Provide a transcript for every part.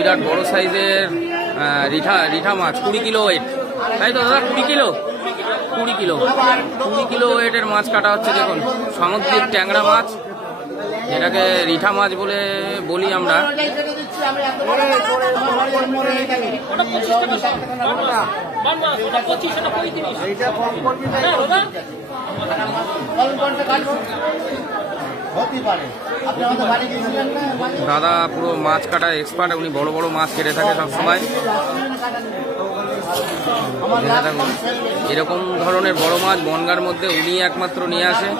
বিরাট বড় সাইজের রিঠা মাছ, 20 kilo wait, তাই তো দাদা? 20 কিলো 20 কিলো ওয়েটের মাছ কাটা হচ্ছে। দেখুন, সামুদ্রিক ট্যাংরা মাছ, যেটাকে রিঠা মাছ বলি আমরা। দাদা পুরো মাছ কাটার এক্সপার্ট, উনি বড় বড় মাছ কেটে থাকে সবসময়। এরকম ধরনের বড় মাছ বনগাঁর মধ্যে উনি একমাত্র নিয়ে আসে।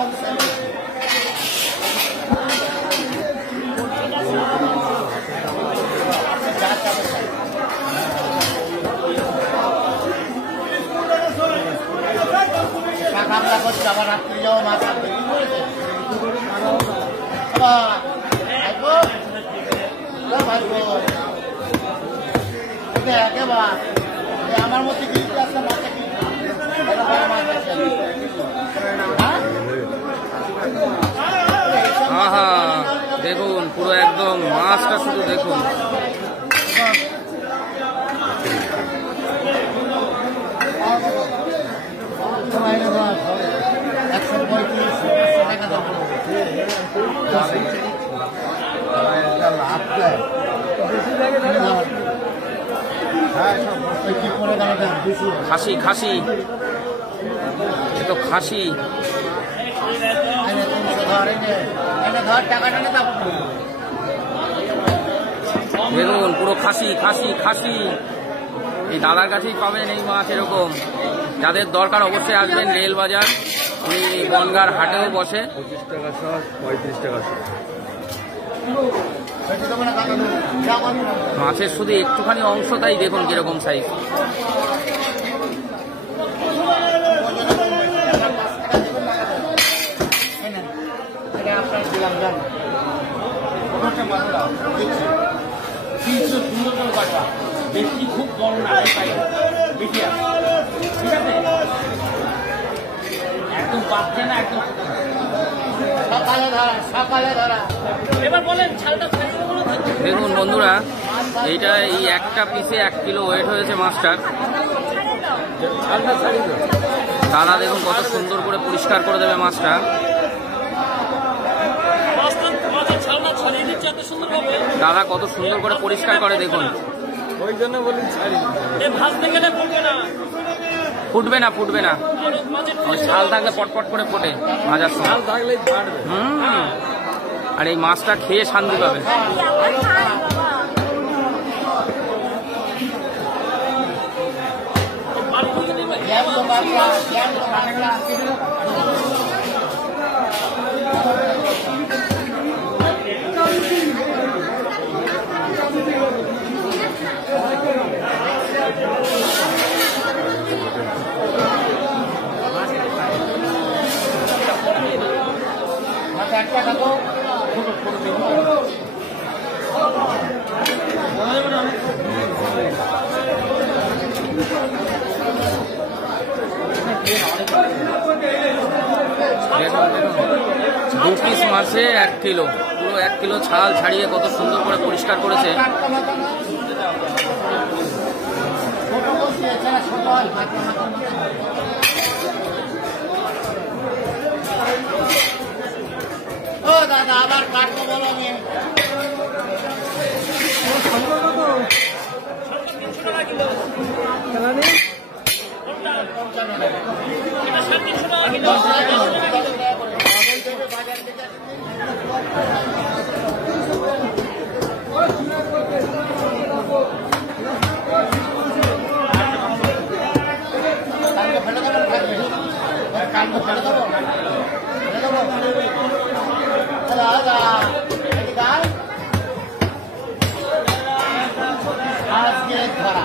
আমার মধ্যে আহা, দেখুন পুরো একদম মাছটা শুধু দেখুন। খাসি খাসি, এ তো খাসি। দেখুন পুরো খাসি খাসি খাসি। এই দাদার কাছেই পাবেন এই মাছ এরকম। যাদের দরকার অবশ্যই আসবেন রেল বাজার, উনি বনগাঁর হাটেও বসে। 25 টাকা শ, 35 টাকা শ। মাছের শুধু একটুখানি অংশ, তাই দেখুন কিরকম সাইজ। বেশি খুব বড় না, বেশি আছে, ঠিক আছে? একদম পাচ্ছে না, একদম সকালে ধরা। এবার বলেন ছালটা। দেখুন বন্ধুরা, এইটা এই একটা পিসে 1 কিলো ওয়েট হয়েছে মাছটার। দাদা দেখুন কত সুন্দর করে পরিষ্কার করে দেবে মাছটা। দাদা কত সুন্দর করে পরিষ্কার করে দেখুন। ওই জন্য বলি ফুটবে না, ফুটবে না। ওই ছাল থাকলে পটপট করে ফোটে ভাজার সময়। আর এই মাছটা খেয়ে শান্তি পাবে। দু পিস মাছে 1 কিলো, পুরো 1 কিলো ছাল ছাড়িয়ে কত সুন্দর করে পরিষ্কার করেছে। ও দাদা আবার কাটবো বলো। আজকে ধরা